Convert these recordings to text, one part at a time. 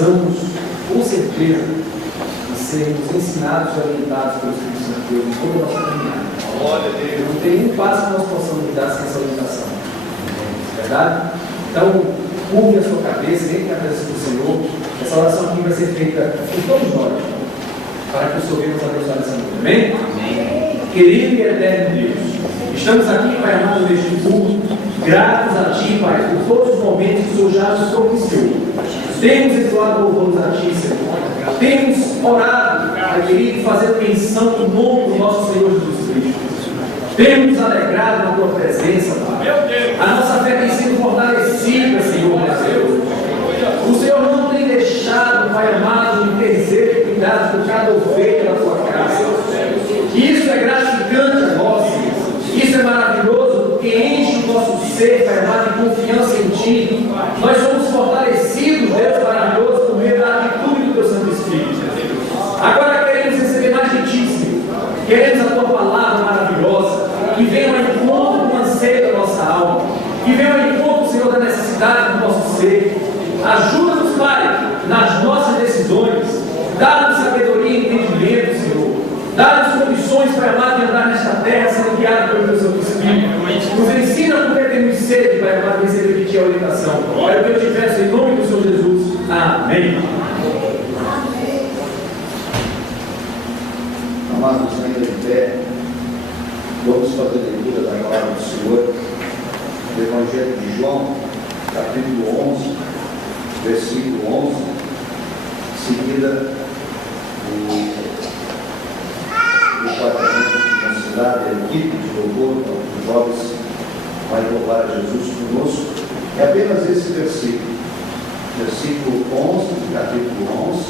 precisamos, com certeza, de sermos ensinados e orientados pelo Espírito Santo de Deus em toda a nossa caminhada. Não tem um passo que nós possamos dar sem essa orientação. Verdade? Então, curve a sua cabeça, entre a presença do Senhor. Essa oração aqui vai ser feita por todos nós, para que o Senhor venha nos abençoar nessa noite. Amém? Amém. Querido e eterno Deus, estamos aqui, Pai amado, neste culto, gratos a Ti, Pai, por todos os momentos que o Senhor já nos propiciou. Temos entoado louvores a Ti, Senhor. Temos orado, Pai querido, fazendo menção do nome do nosso Senhor Jesus Cristo. Temos nos alegrado na Tua presença, Pai. A nossa fé tem sido fortalecida, Senhor, meu Deus. O Senhor não tem deixado, Pai amado, de interceder e cuidar por cada ovelha da Tua casa. Isso é gratificante a nós, Senhor. Isso é maravilhoso, porque enche o nosso ser, Pai amado, de confiança em Ti. Nós somos fortalecidos, Deus maravilhoso, por meio da atitude do Teu Santo Espírito. Agora queremos receber mais de Ti, Senhor. Queremos a Tua palavra maravilhosa, que venha ao encontro do anseio da nossa alma, que venha ao encontro, Senhor, da necessidade do nosso ser. Ajuda-nos, Pai, nas nossas decisões. Dá-nos sabedoria e entendimento, Senhor. Dá-nos condições para amar e andar nesta terra, sendo guiado pelo Teu Santo Espírito. Nos ensina porque temos sede, Pai amado, receber de Ti a orientação. É o que eu te peço em nome do Senhor Jesus. Amém. Amados, ainda de pé, vamos fazer a leitura da palavra do Senhor, do Evangelho de João, capítulo 11, versículo 11, seguida do quarteto de mocidade, a equipe de louvor, os jovens vai louvar a Jesus conosco. É apenas esse versículo, versículo 11, do capítulo 11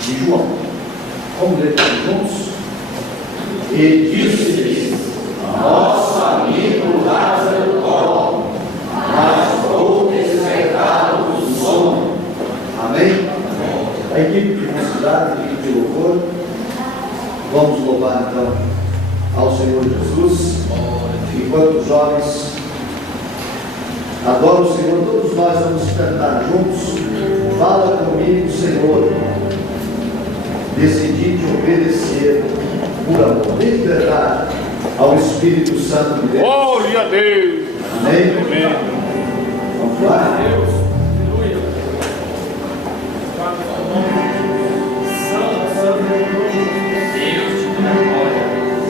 de João. Vamos ler todos juntos? E disse-lhes: nosso amigo Lázaro dorme, mas vou despertá-lo do sono. Amém? A equipe de mocidade, a equipe de louvor, vamos louvar então ao Senhor Jesus. Enquanto os jovens adoram o Senhor, todos nós vamos cantar juntos. Fala comigo, Senhor. Decidi te obedecer por amor, de verdade, ao Espírito Santo de Deus. Glória a Deus. Amém? Amém. Vamos lá? Thank you.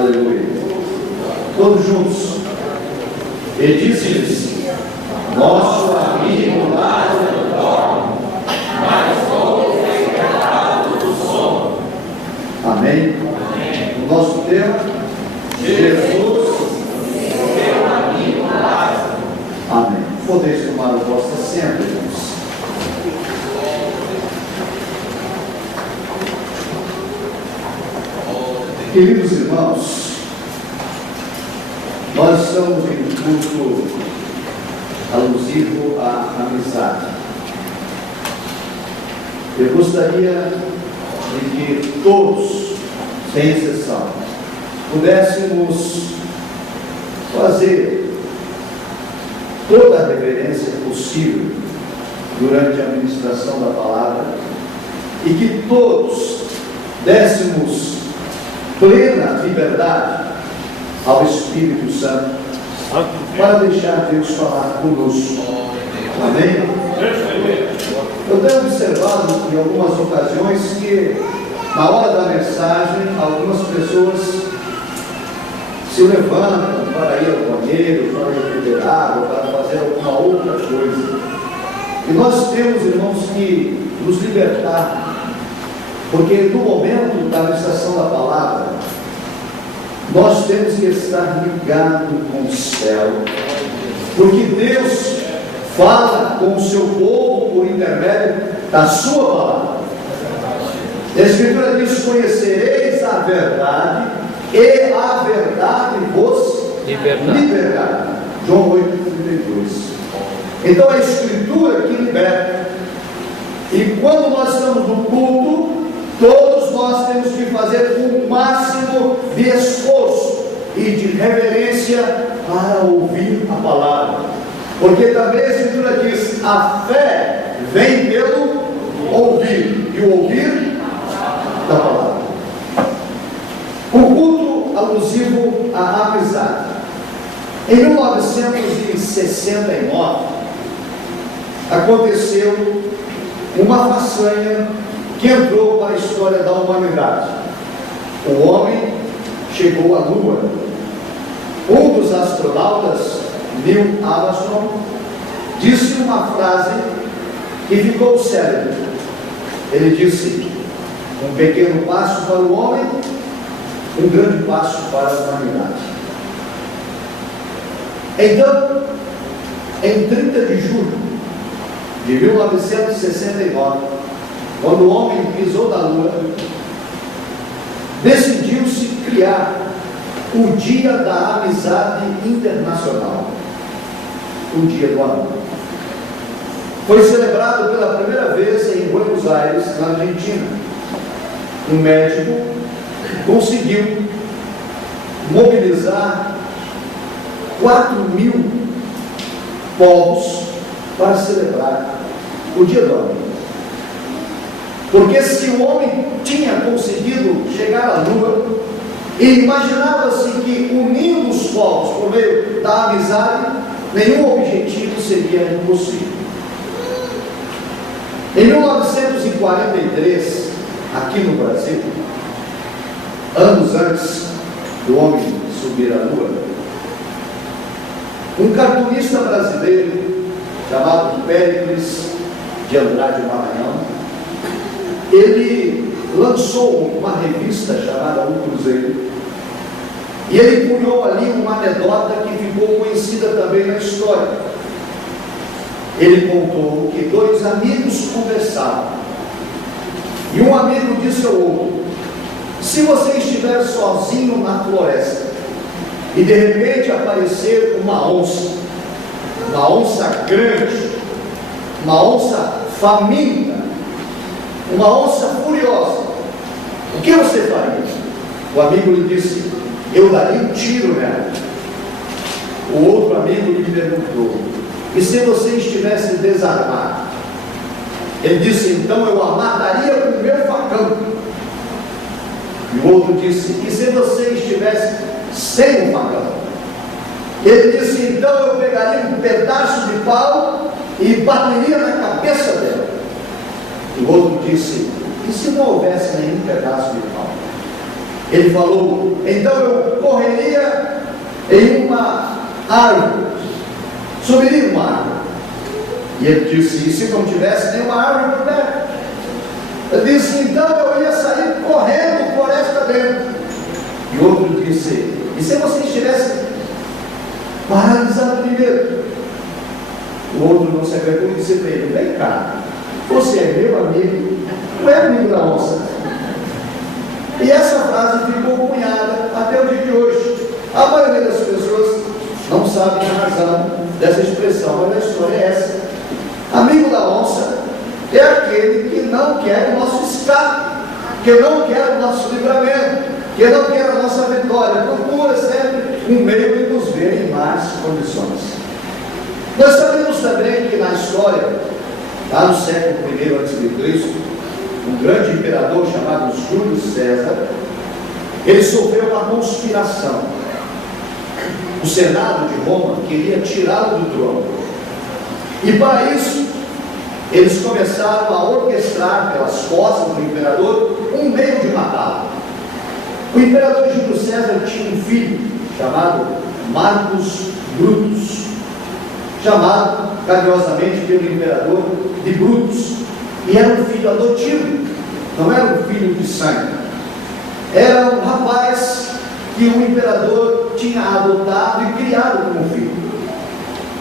Aleluia. Todos juntos. E disse-lhes: nosso amigo Lázaro dorme, mas somos libertados do sono. Amém? O nosso tema: Jesus, seu amigo Lázaro. Amém. Podeis tomar o vosso assento, irmãos. Queridos irmãos, nós estamos em um culto alusivo à amizade. Eu gostaria de que todos, sem exceção, pudéssemos fazer toda a reverência possível durante a ministração da palavra e que todos dessemos plena liberdade ao Espírito Santo para deixar Deus falar conosco. Amém? Eu tenho observado em algumas ocasiões que na hora da mensagem algumas pessoas se levantam para ir ao banheiro, para ir beber água, para fazer alguma outra coisa. E nós temos, irmãos, que nos libertar, porque no momento da ministração da palavra, nós temos que estar ligados com o céu, porque Deus fala com o seu povo por intermédio da sua palavra. A Escritura diz: conhecereis a verdade, e a verdade vos libertará. João 8:32. Então é a Escritura que liberta. E quando nós estamos no culto, todos nós temos que fazer o máximo de esforço e de reverência para ouvir a palavra. Porque também a Escritura diz: a fé vem pelo ouvir, e o ouvir da palavra. O culto alusivo à amizade. Em 1969, aconteceu uma façanha que entrou para a história da humanidade. O homem chegou à Lua. Um dos astronautas, Neil Armstrong, disse uma frase que ficou célebre. Ele disse: um pequeno passo para o homem, um grande passo para a humanidade. Então, em 30 de julho de 1969, quando o homem pisou na Lua, decidiu-se criar o Dia da Amizade Internacional, o Dia do Amor. Foi celebrado pela primeira vez em Buenos Aires, na Argentina. Um médico conseguiu mobilizar 4.000 povos para celebrar o Dia do Amor. Porque se o homem tinha conseguido chegar à Lua, e imaginava-se que unindo os povos por meio da amizade, nenhum objetivo seria impossível. Em 1943, aqui no Brasil, anos antes do homem subir à Lua, um cartunista brasileiro chamado Péricles de Andrade Maranhão, ele lançou uma revista chamada O Cruzeiro, e ele cunhou ali uma anedota que ficou conhecida também na história. Ele contou que dois amigos conversavam, e um amigo disse ao outro: se você estiver sozinho na floresta, e de repente aparecer uma onça grande, uma onça faminta, uma onça furiosa, o que você faria? O amigo lhe disse: eu daria um tiro nela. O outro amigo lhe perguntou: e se você estivesse desarmado? Ele disse: então eu a mataria com o meu facão. E o outro disse: e se você estivesse sem o facão? Ele disse: então eu pegaria um pedaço de pau e bateria na cabeça dela. O outro disse: e se não houvesse nenhum pedaço de pau? Ele falou: então eu correria em uma árvore, subiria em uma árvore. E ele disse: e se não tivesse nenhuma árvore por perto? Ele disse: então eu ia sair correndo floresta dentro. E outro disse: e se você estivesse paralisado de medo? O outro não se aguentou e disse para ele: vem cá, você é meu amigo, não é amigo da onça. E essa frase ficou cunhada até o dia de hoje. A maioria das pessoas não sabe a razão dessa expressão, mas a história é essa. Amigo da onça é aquele que não quer o nosso escape, que não quer o nosso livramento, que não quer a nossa vitória, procura sempre um meio de nos ver em más condições. Nós sabemos também que na história, lá no século I a.C., um grande imperador chamado Júlio César, ele sofreu uma conspiração. O Senado de Roma queria tirá-lo do trono. E para isso, eles começaram a orquestrar pelas costas do imperador um meio de matá-lo. O imperador Júlio César tinha um filho chamado Marcus Brutus, chamado carinhosamente pelo imperador de Brutus, e era um filho adotivo, não era um filho de sangue. Era um rapaz que o imperador tinha adotado e criado como filho,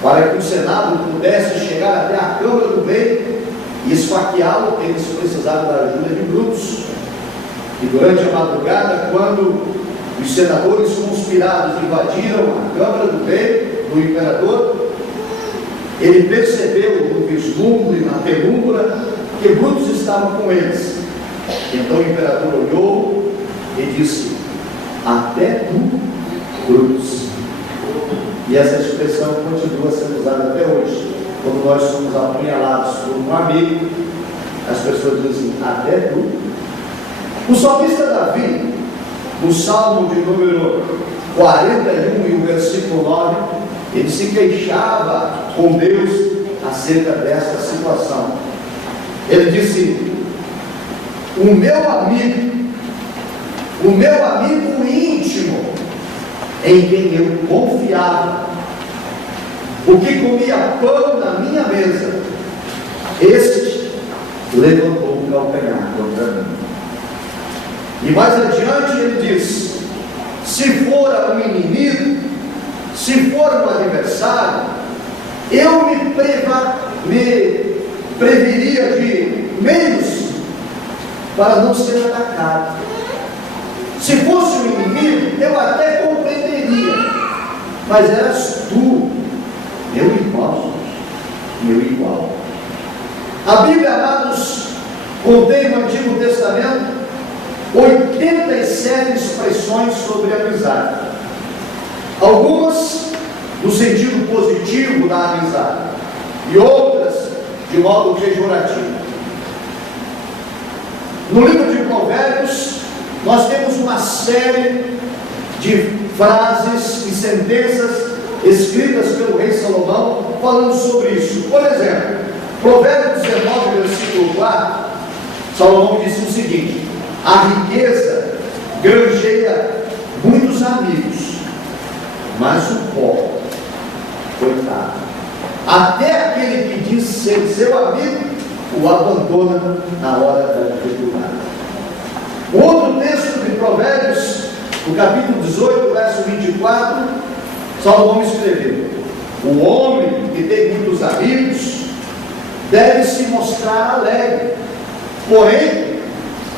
para que o Senado pudesse chegar até a Câmara do Rei e esfaqueá-lo. Eles precisavam da ajuda de Brutus. E durante a madrugada, quando os senadores conspirados invadiram a Câmara do Rei, do imperador, ele percebeu no vislumbre, na penumbra, que Brutus estava com eles. Então o imperador olhou e disse: até tu, Brutus. E essa expressão continua sendo usada até hoje. Quando nós somos apunhalados por um amigo, as pessoas dizem: até tu. O salmista Davi, no Salmo de número 41 e o versículo 9, ele se queixava com Deus acerca dessa situação. Ele disse: o meu amigo íntimo, em quem eu confiava, o que comia pão na minha mesa, este levantou o calcanhar contra mim. E mais adiante ele diz: se for um inimigo, se for um adversário, eu me previria de meios para não ser atacado. Se fosse um inimigo, eu até compreenderia, mas eras tu, meu irmão, meu igual. A Bíblia, amados, contém no Antigo Testamento 87 expressões sobre amizade. Algumas no sentido positivo da amizade e outras de modo pejorativo. No livro de Provérbios, nós temos uma série de frases e sentenças escritas pelo rei Salomão falando sobre isso. Por exemplo, Provérbios 19, versículo 4, Salomão disse o seguinte: a riqueza granjeia muitos amigos, mas o pobre, coitado, até aquele que diz ser seu amigo, o abandona na hora da dificuldade. Outro texto de Provérbios, no capítulo 18, verso 24, Salomão escreveu: o homem que tem muitos amigos deve se mostrar alegre, porém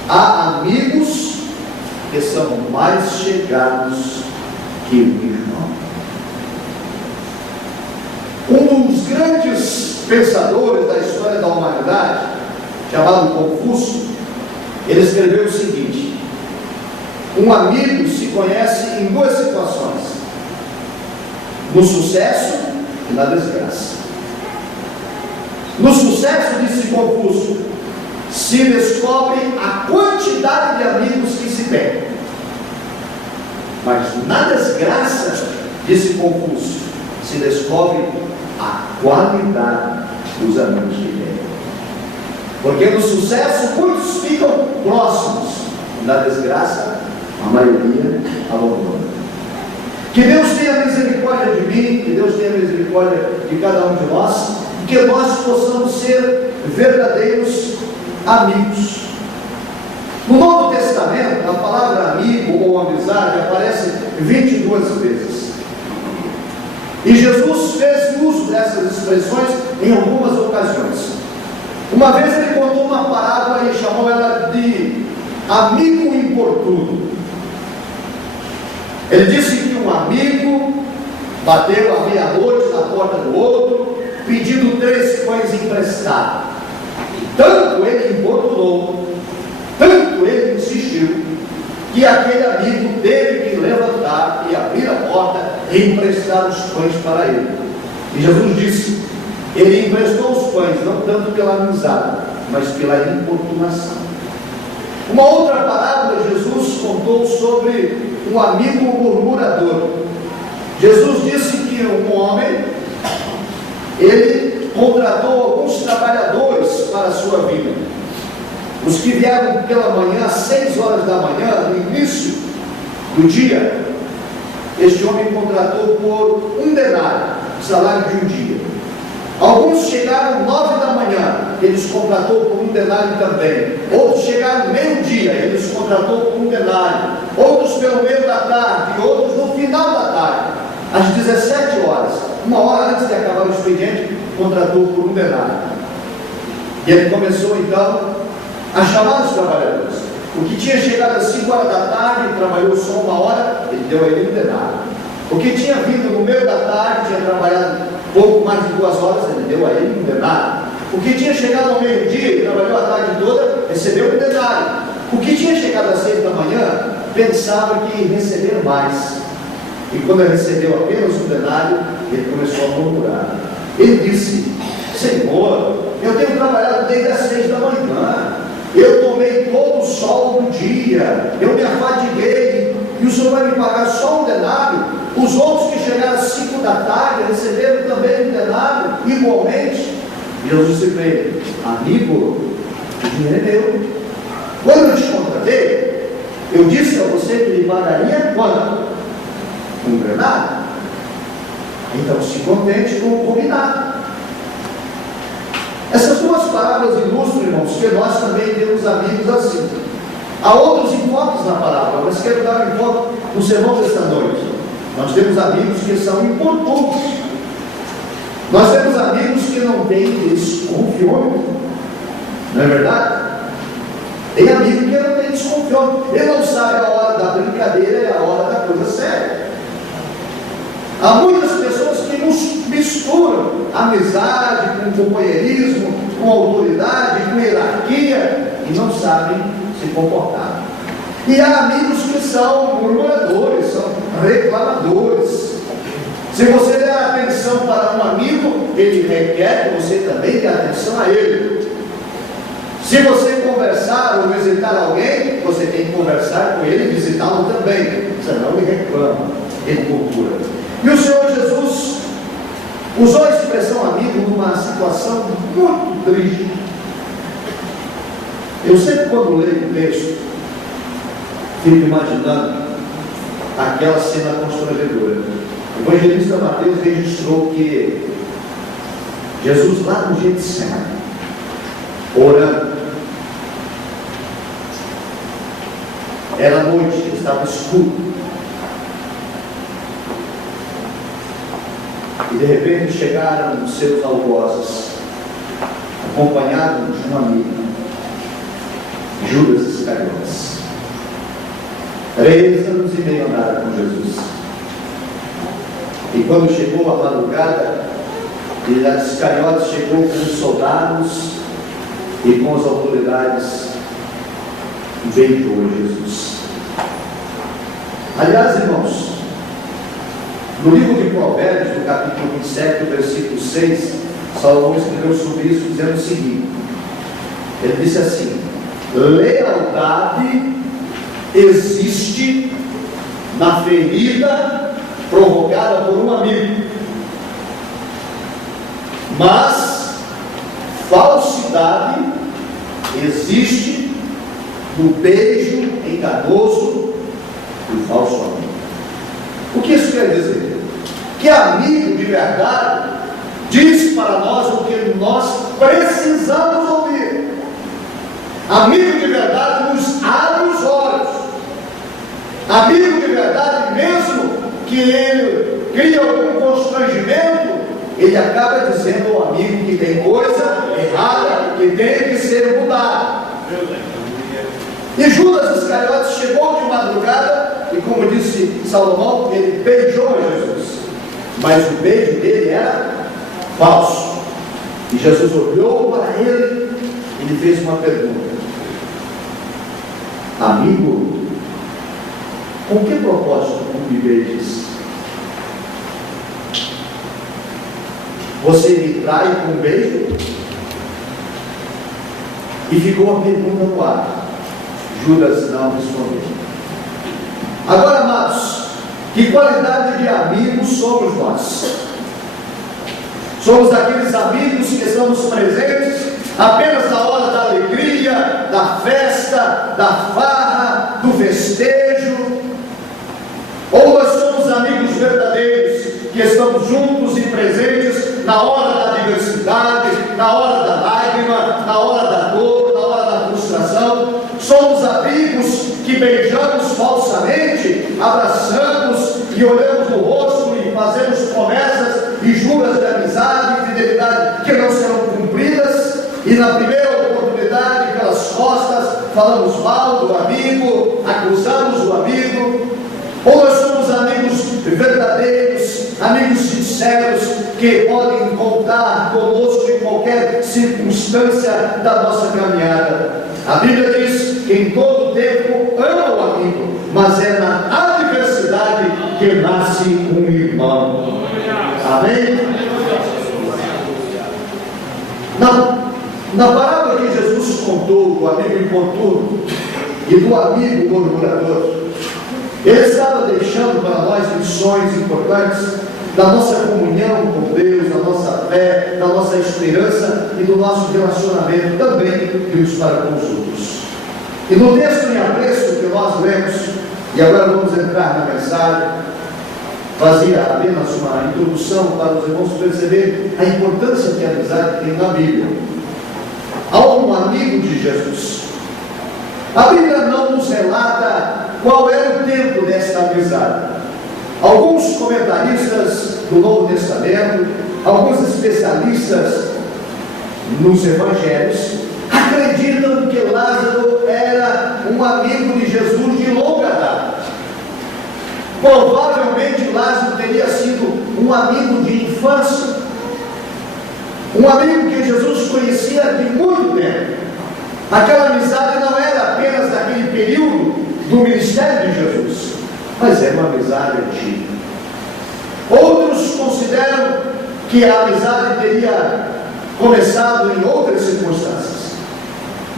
há amigos que são mais chegados que o irmão. Um dos grandes pensadores da história da humanidade, chamado Confúcio, ele escreveu o seguinte: um amigo se conhece em duas situações, no sucesso e na desgraça. No sucesso, disse Confúcio, se descobre a quantidade de amigos que se tem, mas na desgraça, disse Confúcio, se descobre a qualidade dos amigos que tem. Porque no sucesso muitos ficam próximos, na desgraça A maioria abandona. Que Deus tenha misericórdia de mim, que Deus tenha misericórdia de cada um de nós, e que nós possamos ser verdadeiros amigos. No Novo Testamento, a palavra amigo ou amizade aparece 22 vezes. E Jesus fez uso dessas expressões em algumas ocasiões. Uma vez ele contou uma parábola e chamou ela de amigo importuno. Ele disse que um amigo bateu à meia-noite na porta do outro, pedindo 3 pães emprestados. Tanto ele importunou, tanto ele insistiu, que aquele amigo teve que levantar e abrir a porta e emprestar os pães para ele. E Jesus disse, ele emprestou os pães, não tanto pela amizade, mas pela importunação. Uma outra parábola Jesus contou sobre um amigo murmurador. Jesus disse que um homem, ele contratou alguns trabalhadores para a sua vida. Os que vieram pela manhã, às 6 horas da manhã, no início do dia, este homem contratou por 1 denário, salário de um dia. Alguns chegaram 9 da manhã, eles contratou por 1 denário também. Outros chegaram meio-dia, eles contratou por 1 denário. Outros pelo meio da tarde, e outros no final da tarde, às 17 horas, 1 hora antes de acabar o expediente, contratou por 1 denário. E ele começou então a chamar os trabalhadores. O que tinha chegado às 5 horas da tarde, trabalhou só 1 hora, ele deu a ele 1 denário. O que tinha vindo no meio da tarde, tinha trabalhado pouco mais de 2 horas, ele deu a ele 1 denário. O que tinha chegado ao meio-dia e trabalhou a tarde toda, recebeu 1 denário. O que tinha chegado às 6 da manhã, pensava que ia receber mais. E quando ele recebeu apenas 1 denário, ele começou a murmurar. Ele disse, Senhor, eu tenho trabalhado desde as 6 da manhã, eu tomei todo o sol do dia, eu me afadiguei, e o Senhor vai me pagar só 1 denário? Os outros que chegaram às 5 da tarde receberam também 1 denário, igualmente. E Jesus disse para ele, amigo, o dinheiro é meu. Quando eu te contratei, eu disse a você que lhe pagaria quanto? 1 denário. Então se contente com o combinado. Essas 2 parábolas ilustram, irmãos, que nós também temos amigos assim. Há outros enfoques na parábola, mas quero dar um enfoque no sermão desta noite. Nós temos amigos que são importunos. Nós temos amigos que não têm desconfiômetro. Não é verdade? Tem amigo que não tem desconfiômetro. Ele não sabe a hora da brincadeira e a hora da coisa séria. Há muitas pessoas que misturam amizade com companheirismo, com autoridade, com hierarquia e não sabem se comportar. E há amigos que são murmuradores, são reclamadores. Se você der atenção para um amigo, ele requer que você também dê atenção a ele. Se você conversar ou visitar alguém, você tem que conversar com ele e visitá-lo também. Senão ele reclama, ele murmura. E o Senhor Jesus usou a expressão amigo numa situação muito triste. Eu sempre, quando leio o texto, fico imaginando aquela cena constrangedora. O evangelista Mateus registrou que Jesus, lá no Getsemane, orando, era noite, estava escuro. E de repente chegaram os seus algozes, acompanhados de um amigo, Judas Iscariotes. 3 anos e meio andaram com Jesus. E quando chegou a madrugada, Iscariotes chegou com os soldados e com as autoridades e beijou Jesus. Aliás, irmãos, no livro de Provérbios, no capítulo 27, versículo 6, Salomão escreveu sobre isso, dizendo o seguinte: ele disse assim: lealdade existe na ferida provocada por um amigo, mas falsidade existe no beijo enganoso verdade diz para nós o que nós precisamos ouvir. Amigo de verdade nos abre os olhos. Amigo de verdade, mesmo que ele crie algum constrangimento, ele acaba dizendo ao amigo que tem coisa errada, que tem que ser mudada. E Judas Iscariotes chegou de madrugada e, como disse Salomão, ele beijou a Jesus, mas o beijo dele era falso. E Jesus olhou para ele e lhe fez uma pergunta: amigo, com que propósito me beijas? Você me trai com um beijo? E ficou a pergunta no ar. Judas não respondeu. Agora, amados, que qualidade de amigos somos nós? Somos aqueles amigos que estamos presentes apenas na hora da alegria, da festa, da farra, do festejo? Ou nós somos amigos verdadeiros, que estamos juntos e presentes na hora da adversidade, na hora da lágrima, na hora da dor, na hora da frustração? Somos amigos que beijamos falsamente, abraçamos e olhamos no rosto e fazemos promessas e juras de amizade e fidelidade que não serão cumpridas, e na primeira oportunidade, pelas costas, falamos mal do amigo, acusamos o amigo? Ou nós somos amigos verdadeiros, amigos sinceros, que podem contar conosco em qualquer circunstância da nossa caminhada? A Bíblia diz que em todo tempo ama o amigo, mas é na adversidade que nasce um irmão. Amém? Na parábola que Jesus contou do amigo importuno e do amigo murmurador, ele estava deixando para nós lições importantes da nossa comunhão com Deus, da nossa fé, da nossa esperança e do nosso relacionamento também uns para com os outros. E no texto em apreço que nós lemos, e agora vamos entrar na mensagem, fazia apenas uma introdução para os irmãos perceberem a importância que a amizade tem na Bíblia. Há um amigo de Jesus. A Bíblia não nos relata qual era o tempo desta amizade. Alguns comentaristas do Novo Testamento, alguns especialistas nos Evangelhos, acreditam que Lázaro era um amigo de Jesus de longa data. Provavelmente Lázaro teria sido um amigo de infância, um amigo que Jesus conhecia de muito tempo. Aquela amizade não era apenas naquele período do ministério de Jesus, mas é uma amizade antiga. Outros consideram que a amizade teria começado em outras circunstâncias.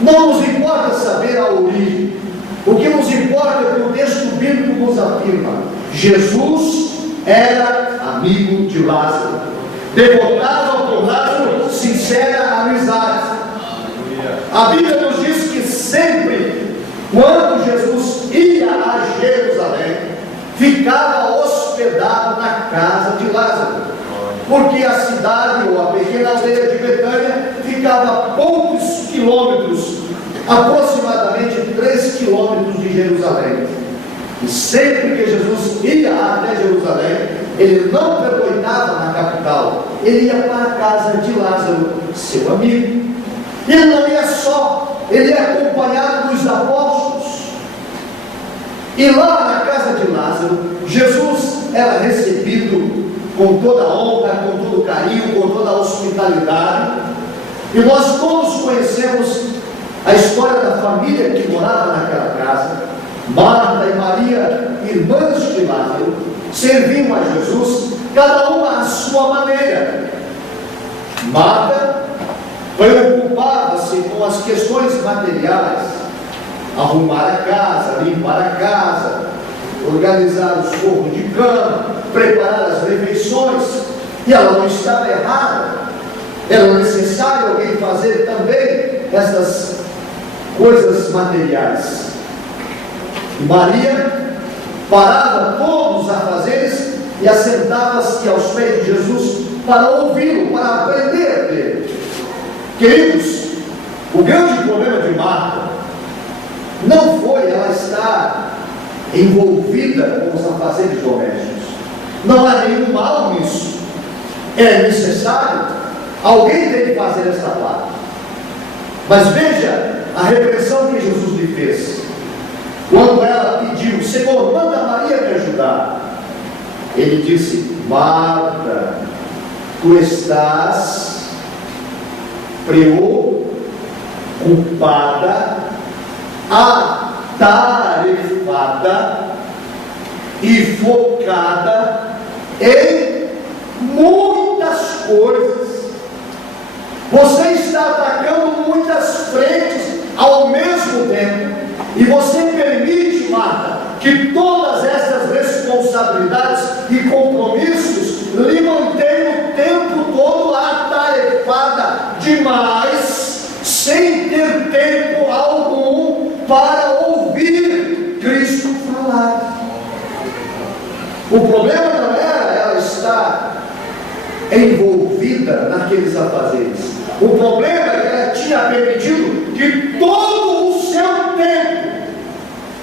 Não nos importa saber a origem. O que nos importa é que o texto bíblico nos afirma: Jesus era amigo de Lázaro, devotava por Lázaro sincera amizade. A Bíblia nos diz que sempre, quando Jesus ia a Jerusalém, ficava hospedado na casa de Lázaro, porque a cidade ou a pequena aldeia de Betânia ficava a poucos quilômetros, aproximadamente 3 quilômetros de Jerusalém. E sempre que Jesus ia até Jerusalém, ele não pernoitava na capital, ele ia para a casa de Lázaro, seu amigo. E ele não ia só, ele ia acompanhado dos apóstolos. E lá na casa de Lázaro, Jesus era recebido com toda a honra, com todo o carinho, com toda a hospitalidade. E nós todos conhecemos a história da família que morava naquela casa. Marta e Maria, irmãs de Lázaro, serviam a Jesus, cada uma à sua maneira. Marta preocupava-se com as questões materiais, arrumar a casa, limpar a casa, organizar os forros de cama, preparar as refeições, e ela não estava errada. Era necessário alguém fazer também essas coisas materiais. Maria parava todos os afazeres e assentava-se aos pés de Jesus para ouvi-lo, para aprender dele. Queridos, o grande problema de Marta não foi ela estar envolvida com os afazeres domésticos. Não há nenhum mal nisso. É necessário, alguém tem que fazer essa parte. Mas veja a repreensão que Jesus lhe fez. Quando ela pediu: Senhor, manda Maria me ajudar. Ele disse: Marta, tu estás preocupada, atarefada e focada em muitas coisas. Você está atacando muitas frentes ao mesmo tempo, e você permite, Marta, que todas essas responsabilidades e compromissos lhe mantenham o tempo todo atarefada demais, sem ter tempo algum para ouvir Cristo falar. O problema não era ela estar envolvida naqueles afazeres. O problema é que ela tinha permitido que todo o seu tempo,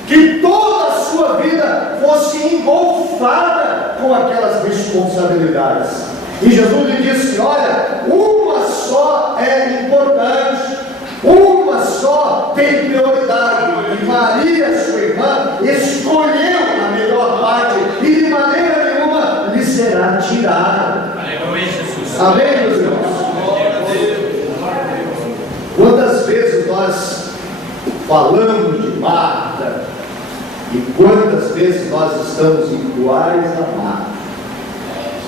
que toda a sua vida fosse engolfada com aquelas responsabilidades. E Jesus lhe disse: olha, uma só é importante, uma só tem prioridade. E Maria, sua irmã, escolheu a melhor parte, e de maneira nenhuma lhe será tirada. Amém, meus irmãos? Quantas vezes nós falamos de Marta, e quantas vezes nós estamos iguais a Marta,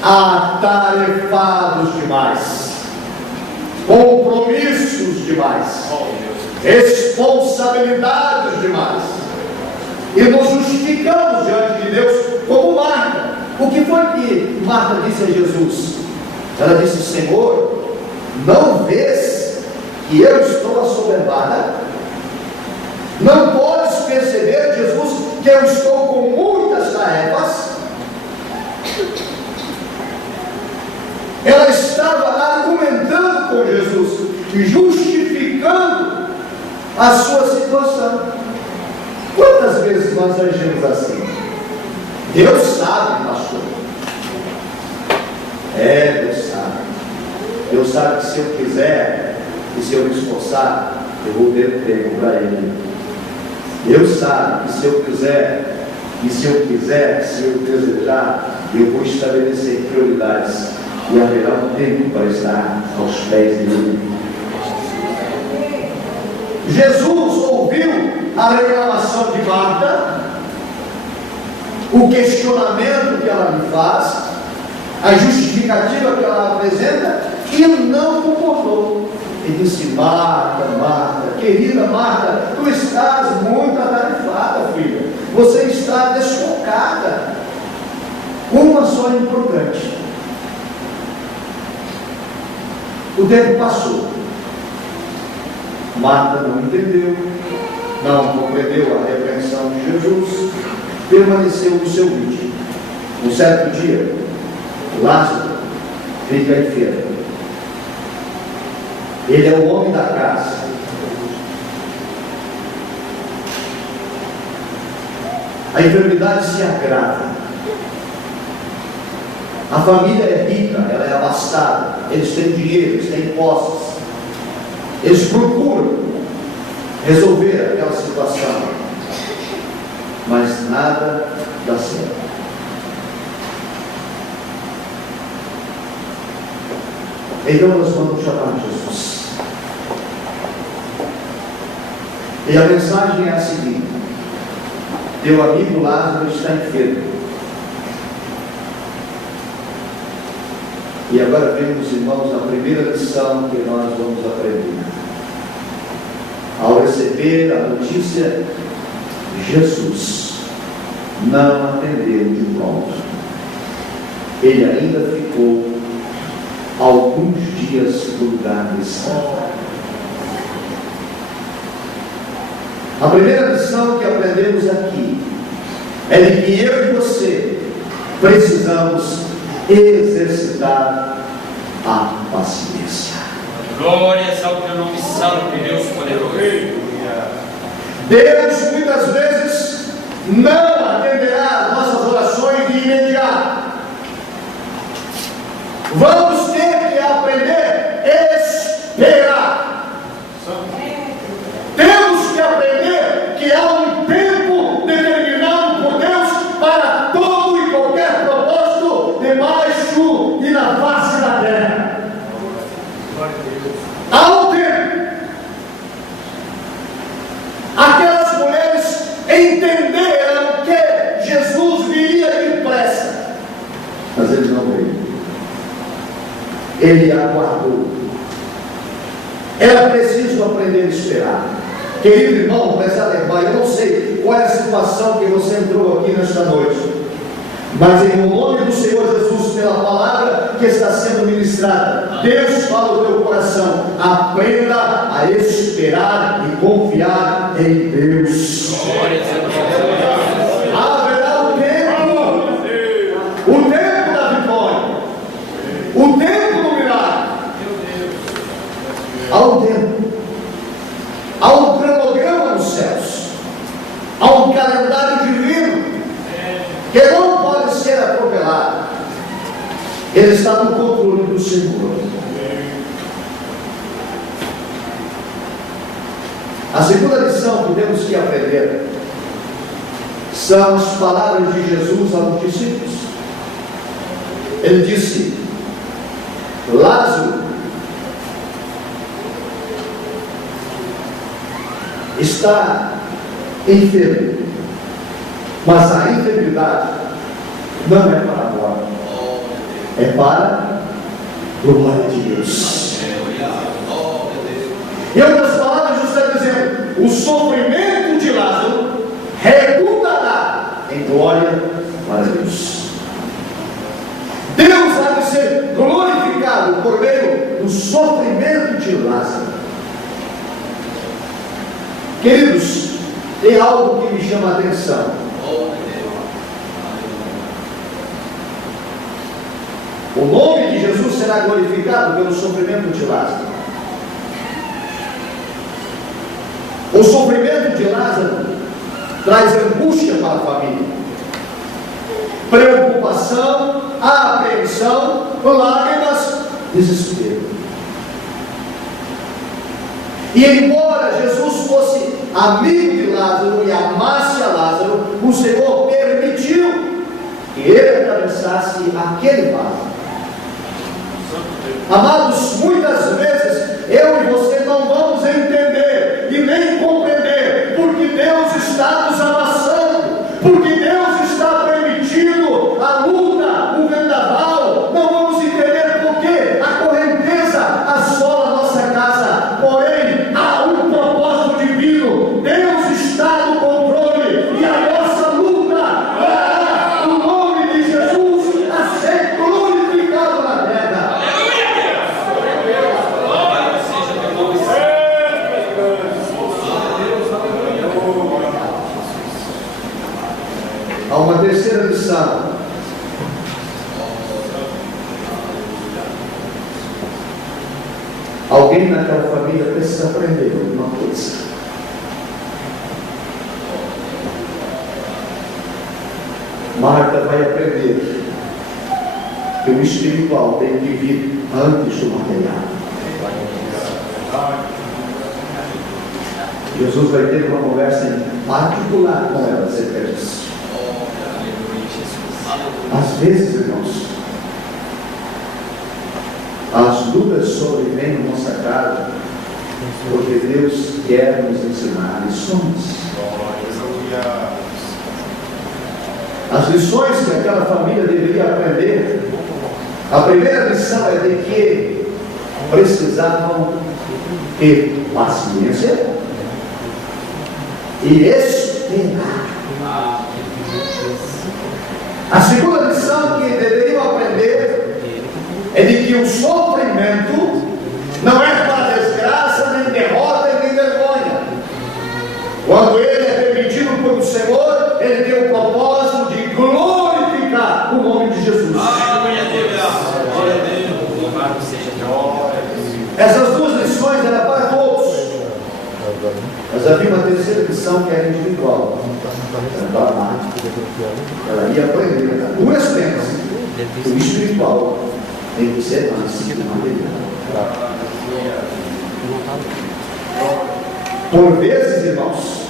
atarefados demais, compromissos demais, responsabilidades demais, e nos justificamos diante de Deus como Marta. O que foi que Marta disse a Jesus? Ela disse: Senhor, não vês que eu estou assoberbada? Não podes perceber, Jesus, que eu estou com muitas tarefas? Ela estava argumentando com Jesus, justificando a sua situação. Quantas vezes nós agimos assim? Deus sabe, pastor. Deus sabe. Deus sabe que se eu quiser, e se eu me esforçar, eu vou ter tempo para Ele. Deus sabe que se eu quiser, e se eu quiser, se eu desejar, eu vou estabelecer prioridades, e haverá um tempo para estar aos pés dele. Jesus ouviu a reclamação de Marta, o questionamento que ela lhe faz, a justificativa que ela apresenta, e não concordou. Ele disse: Marta, Marta, querida Marta, tu estás muito atarefada, filha. Você está desfocada. Uma só é importante. O tempo passou. Marta não entendeu, não compreendeu a repreensão de Jesus, permaneceu no seu vídeo. Um certo dia, Lázaro fica enfermo. Ele é o homem da casa. A enfermidade se agrava. A família é rica, ela é abastada, eles têm dinheiro, eles têm posses. Eles procuram resolver aquela situação, mas nada dá certo. Então nós vamos chamar Jesus. E a mensagem é a seguinte: teu amigo Lázaro está enfermo. E agora vemos, irmãos, a primeira lição que nós vamos aprender. Ao receber a notícia, Jesus não atendeu de pronto. Ele ainda ficou alguns dias no lugar de estava. A primeira lição que aprendemos aqui é de que eu e você precisamos exercitar a paciência. Glórias ao teu nome santo, Deus poderoso. Deus muitas vezes não atenderá às nossas orações de imediato. Vamos ter que aprender a esperar. Temos que aprender que há um tempo determinado por Deus para todo e qualquer propósito debaixo e na face da terra. Há um tempo. Aquelas mulheres entenderam que Jesus viria depressa, mas ele não veio. Ele aguardou. Era preciso aprender a esperar. Querido irmão, prezado irmão, eu não sei qual é a situação que você entrou aqui nesta noite, mas em nome do Senhor Jesus, pela palavra que está sendo ministrada, Deus fala ao teu coração: aprenda a esperar e confiar em Deus. Haverá o tempo da vitória, o tempo do milagre. Há um tempo, há um cronograma nos céus, há um calendário divino que não pode ser atropelado. Ele está no controle do Senhor. A segunda lição que temos que aprender são as palavras de Jesus aos discípulos. Ele disse: Lázaro está enfermo, mas a enfermidade não é para a morte, é para a glória de Deus. Em outras palavras, Jesus está dizendo: o sofrimento de Lázaro redundará em glória para Deus. Deus há de ser glorificado por meio do sofrimento de Lázaro. Queridos, tem algo que me chama a atenção. O nome de Jesus será glorificado pelo sofrimento de Lázaro. O sofrimento de Lázaro traz angústia para a família, preocupação, apreensão, lágrimas, desespero. E embora Jesus fosse amigo de Lázaro e amasse a Lázaro, o Senhor permitiu que ele atravessasse aquele vale. Amados, muitas vezes eu e você não vamos entender e nem compreender porque Deus está nos amassando, porque Deus está permitindo a luta, o vendaval. Não vamos entender porque a correnteza assola a nossa casa, porém há um propósito divino. Deus está no controle e a nossa luta para o nome de Jesus a ser glorificado na terra. Há uma terceira lição. Alguém naquela família precisa aprender alguma coisa. Marta vai aprender que o espiritual tem que vir antes do material. Jesus vai ter uma conversa em particular com ela acerca disso. Às vezes, irmãos, as lutas sobrevêm na nossa casa porque Deus quer nos ensinar lições. As lições que aquela família deveria aprender, a primeira lição é de que precisavam ter paciência e esperar. A segunda lição que deveriam aprender é de que o sofrimento não é para desgraça, nem derrota e nem vergonha. Quando ele é permitido pelo Senhor, ele tem o propósito de glorificar o nome Essas duas lições eram para todos. Mas havia uma terceira lição que era individual. Ela ia aprender duas penas. O espiritual tem que ser nascido na material. Por vezes, irmãos,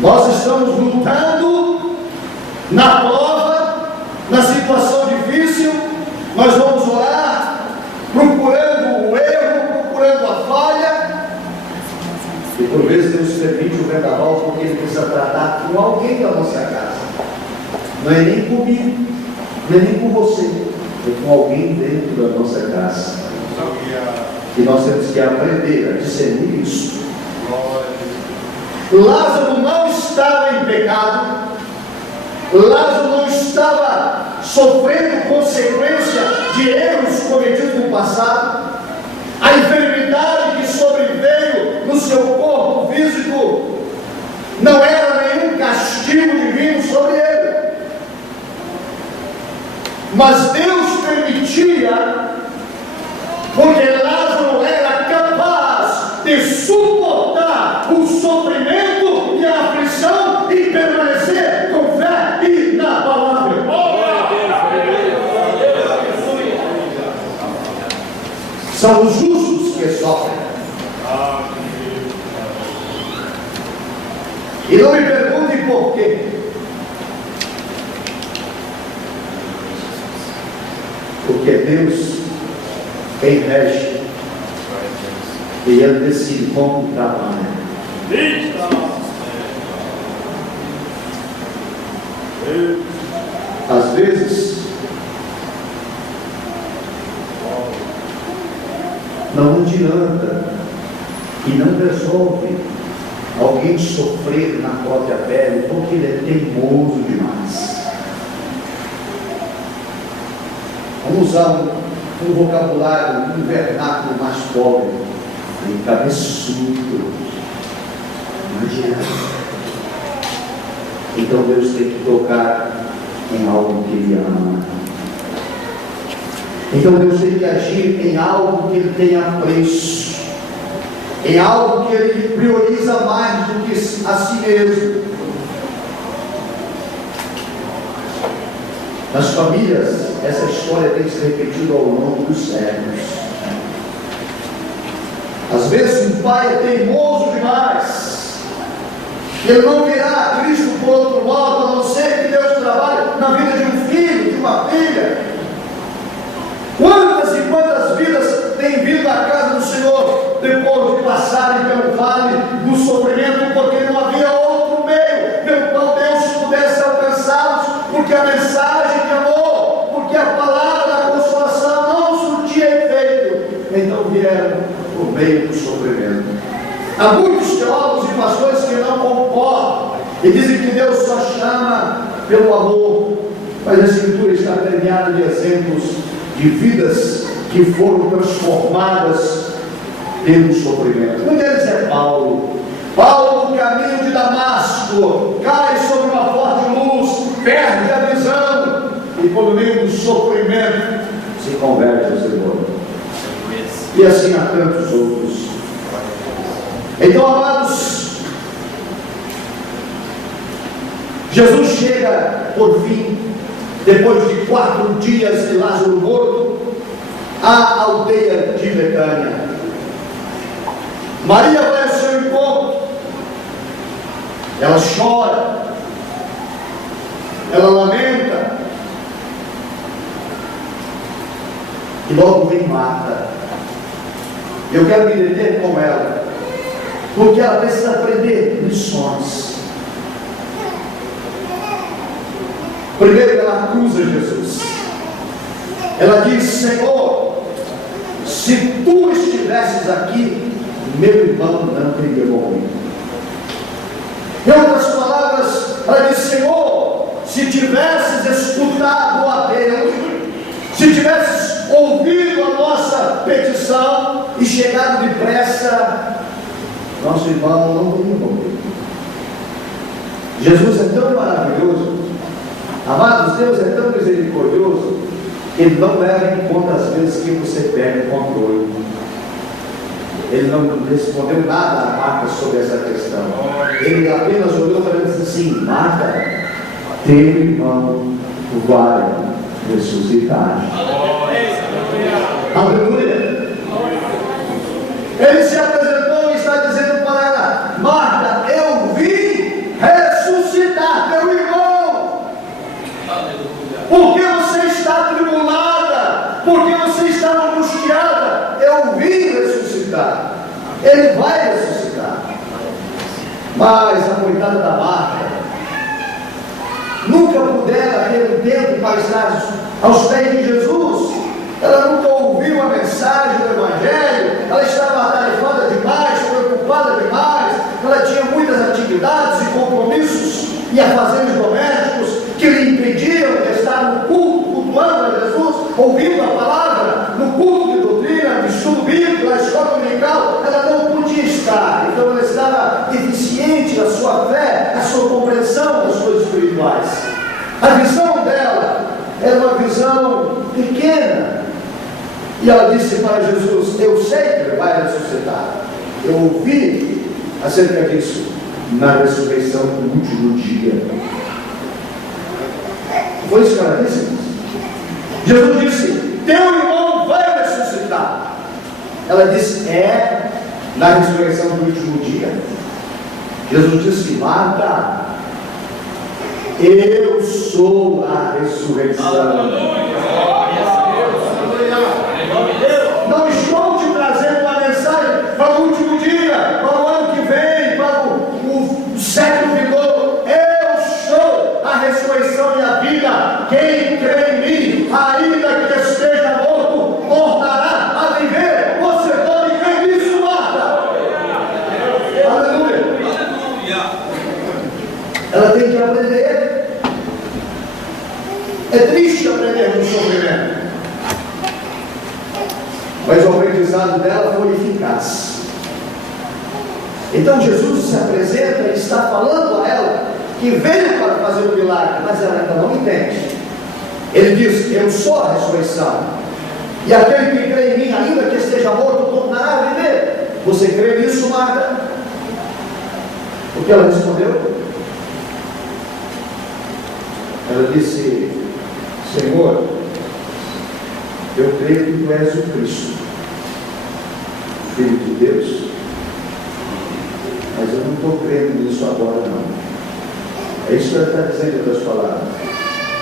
nós estamos lutando na prova, na situação difícil, nós vamos orar, procurando o erro, procurando a falha, e por vezes Deus permite o vendaval porque Ele precisa tratar com alguém da nossa casa. Não é nem comigo, não é nem com você, é com alguém dentro da nossa casa. E nós temos que aprender a discernir isso. Lázaro não estava em pecado, Lázaro não estava sofrendo consequência de erros cometidos no passado. A enfermidade que sobreveio no seu corpo físico não era nenhum castigo divino sobre ele, mas Deus permitia, porque Lázaro era capaz de suportar o sofrimento e a aflição e permanecer com fé e na palavra. São os justos que sofrem. E não me pergunte por quê. Porque Deus quem rege e Ele decide como trabalha. Às vezes não adianta e não resolve alguém sofrer na própria pele porque ele é teimoso demais. Vamos usar um vocabulário, um vernáculo mais pobre, um cabeçudo. Não adianta. Então Deus tem que tocar em algo que Ele ama. Então Deus tem que agir em algo que Ele tem apreço, em algo que Ele prioriza mais do que a si mesmo. Nas famílias, essa história tem se repetido ao longo dos séculos. Às vezes um pai é teimoso demais, ele não virá Cristo por outro modo, a não ser que Deus trabalhe na vida de um filho, de uma filha. Quantas e quantas vidas têm vindo à casa do Senhor depois de passarem pelo vale do sofrimento, porque não havia outro meio pelo qual Deus pudesse alcançá-los, porque a mensagem de amor, porque a palavra da consolação não surtia efeito, então vieram por meio do sofrimento. Há muitos teólogos e pastores que não concordam e dizem que Deus só chama pelo amor, mas a Escritura está permeada de exemplos de vidas que foram transformadas pelo sofrimento. Um deles é Paulo. Paulo, no caminho de Damasco, cai sobre uma forte luz, perde a visão e, por meio do sofrimento, se converte ao Senhor. E assim há tantos outros. Então, amados, Jesus chega, por fim, depois de 4 dias de Lázaro morto, à aldeia de Betânia. Maria vai ao seu encontro, ela chora, ela lamenta, e logo vem Marta. Eu quero me deter com ela, porque ela precisa aprender lições. Primeiro, ela acusa Jesus. Ela diz: Senhor, se tu estivesses aqui, meu irmão não teria morrido. Em outras palavras, ela diz: Senhor, se tivesses escutado o apelo, se tivesses ouvido a nossa petição e chegado depressa, nosso irmão não teria morrido. Jesus é tão maravilhoso. Amados, Deus é tão misericordioso, Ele não leva em conta as vezes que você perde o controle. Ele não respondeu nada a Marta sobre essa questão. Ele apenas olhou para ela e disse assim: Marta, teu irmão vai ressuscitar. Aleluia. Ele se apresentou e está dizendo para ela: Marta, eu vim ressuscitar teu irmão. Por que você está atribulada? Por que você está angustiada? Eu vim ressuscitar. Ele vai ressuscitar. Mas a coitada da Marta nunca pudera ter um tempo para estar aos pés de Jesus. Ela nunca ouviu a mensagem do Evangelho. Ela estava atarefada demais, preocupada demais. Ela tinha muitas atividades e compromissos e afazeres domésticos que lhe impediam de estar no culto, cultuando a Jesus, ouvindo a palavra, no culto de doutrina, no estudo bíblico, na escola dominical. Ela não podia estar. Então ela estava deficiente na sua fé, na sua compreensão das coisas espirituais. A visão dela era uma visão pequena. E ela disse para Jesus: eu sei que ele vai ressuscitar. Eu ouvi acerca disso na ressurreição do último dia. Foi isso que ela disse? Jesus disse: teu irmão vai ressuscitar. Ela disse: é na ressurreição do último dia. Jesus disse: Marta, eu sou a ressurreição. Não estou te trazendo uma mensagem para o último dia, para o ano que vem, para o século vindouro. Eu sou a ressurreição e a vida. Quem crê em mim, ainda que esteja morto, tornará a viver. Você pode crer nisso, Marta? Aleluia. Ela tem que aprender. É triste aprender no sofrimento, mas o aprendizado dela foi eficaz. Então Jesus se apresenta e está falando a ela que veio para fazer o milagre, mas ela ainda não entende. Ele diz: eu sou a ressurreição, e aquele que crê em mim, ainda que esteja morto, tornará a viver. Você crê nisso, Marta? O que ela respondeu? Ela disse: Senhor, eu creio que tu és o Cristo, Filho de Deus, mas eu não estou crendo nisso agora não. É isso que ela está dizendo em outras palavras.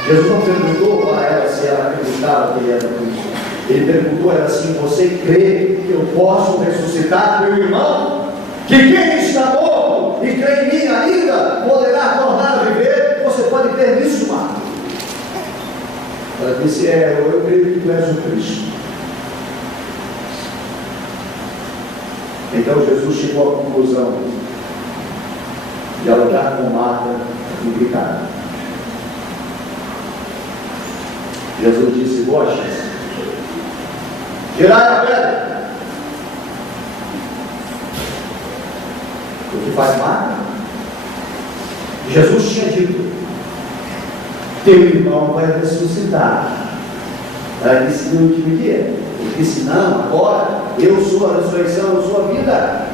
Jesus não perguntou para ela se ela acreditava que ele era o Cristo. Ele perguntou a ela assim: você crê que eu posso ressuscitar meu irmão? Que quem está morto e crê em mim ainda poderá tornar a viver? Você pode crer nisso, Marta? Ela disse: eu creio que tu és o Cristo. Então Jesus chegou à conclusão de dialogar com Marta complicado. Jesus disse: Bochas, tirai a pedra. O que faz Marta? Jesus tinha dito: teu irmão vai ressuscitar. Ela disse: no último dia. Ele disse: não, agora eu sou a ressurreição, eu sou a vida.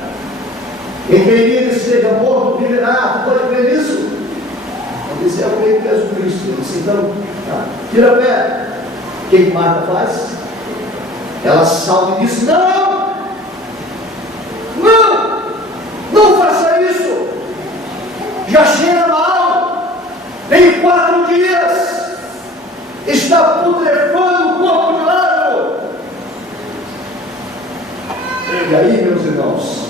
Quem crê em mim esteja morto, viverá. Tu pode crer nisso? Ele disse: eu creio que és o Cristo. Ele disse: então, tá, tira a pedra. O que Marta faz? Ela salta e diz: não, não, não faça isso. Já cheira mal. Tem 4 dias, está putrefando o corpo de Lázaro. E aí, meus irmãos,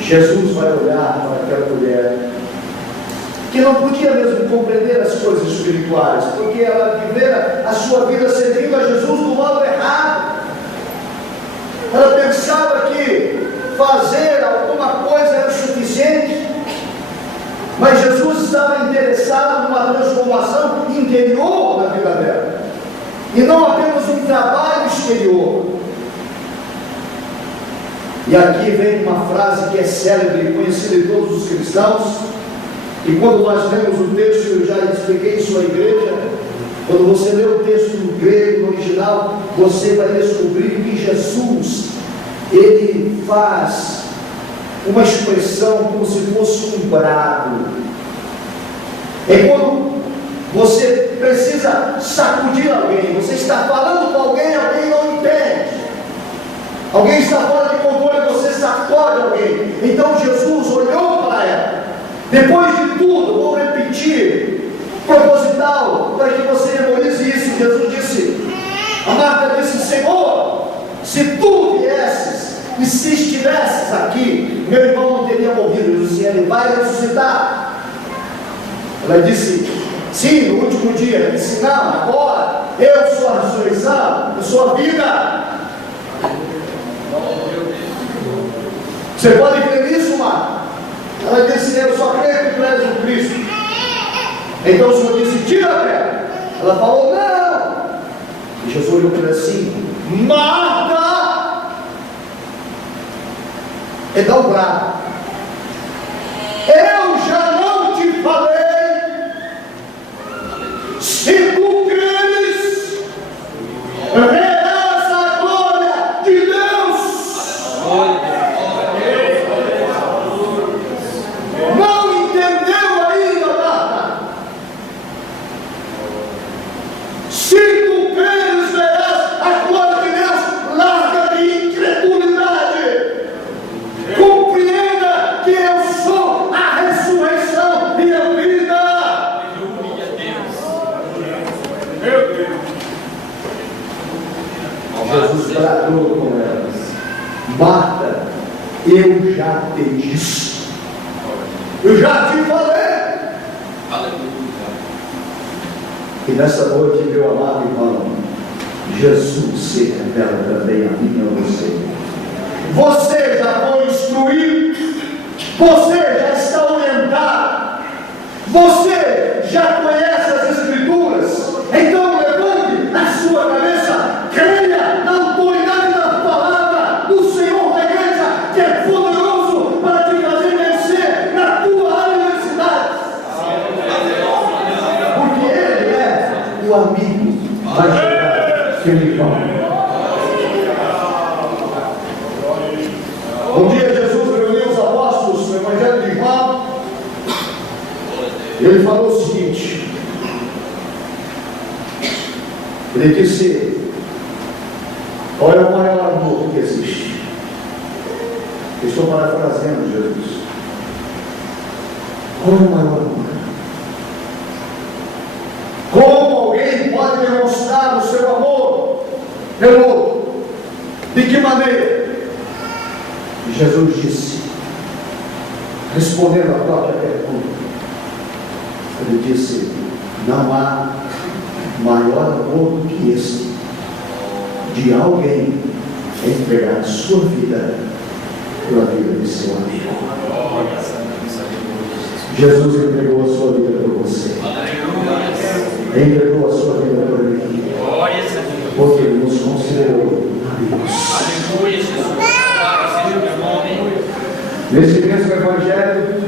Jesus vai olhar para aquela mulher que não podia mesmo compreender as coisas espirituais, porque ela vivera a sua vida servindo a Jesus do modo errado. Ela pensava que fazer alguma coisa era o suficiente. Mas Jesus estava interessado numa transformação interior na vida dela, e não apenas um trabalho exterior. E aqui vem uma frase que é célebre, conhecida de todos os cristãos, e quando nós lemos o texto, eu já expliquei isso à igreja, quando você lê o texto no grego, no original, você vai descobrir que Jesus ele faz uma expressão como se fosse um brado. É quando você precisa sacudir alguém, você está falando com alguém, alguém não entende. Alguém está fora de controle, você sacode alguém. Então Jesus olhou para ela. Depois de tudo, vou repetir, proposital, para que você memorize isso. Jesus disse, a Marta disse, Senhor, se tu viesses e se estivesses aqui, meu irmão não teria morrido. Eu disse, ele vai ressuscitar. Ela disse, sim, no último dia. Ele disse, não, agora, eu sou a ressurreição, eu sou a vida. Você pode crer nisso, Marta? Ela disse, eu só creio que tu és o Cristo. Então o Senhor disse, tira a pedra. Ela falou, não. E Jesus olhou para ela assim, Marta! E dá um brado. Eu já não te falei. Se tu creres, verás a glória de Deus. Não entendeu ainda, Marta? Se tu creres, verás a glória de Deus. Larga de incredulidade. Compreenda que eu sou a ressurreição e a vida. Aleluia, Deus. Meu Deus. Jesus bradou com elas, Marta, eu já te disse, eu já te falei. Aleluia. E nessa noite, meu amado irmão, Jesus se revela também a mim e a você. Você já foi instruído, você já está orientado, você já conhece as Escrituras. Então levante a sua cabeça, creia na autoridade da palavra do Senhor da igreja, que é poderoso para te fazer vencer na tua adversidade. Porque Ele é o amigo mais chegado que ele fala. Um dia Jesus reuniu os apóstolos no Evangelho de João. Ele falou o seguinte. Ele disse, qual é o maior amor que existe? Eu estou parafraseando Jesus. Qual é o maior amor? Como alguém pode demonstrar o seu amor pelo outro? De que maneira? E Jesus disse, respondendo à própria pergunta, ele disse, não há maior amor do que esse, de alguém entregar sua vida pela vida de seu amigo. Jesus entregou a sua vida por você. Entregou a sua vida por mim. Porque Ele nos considerou amigos. Aleluia, Jesus. Nesse mesmo Evangelho,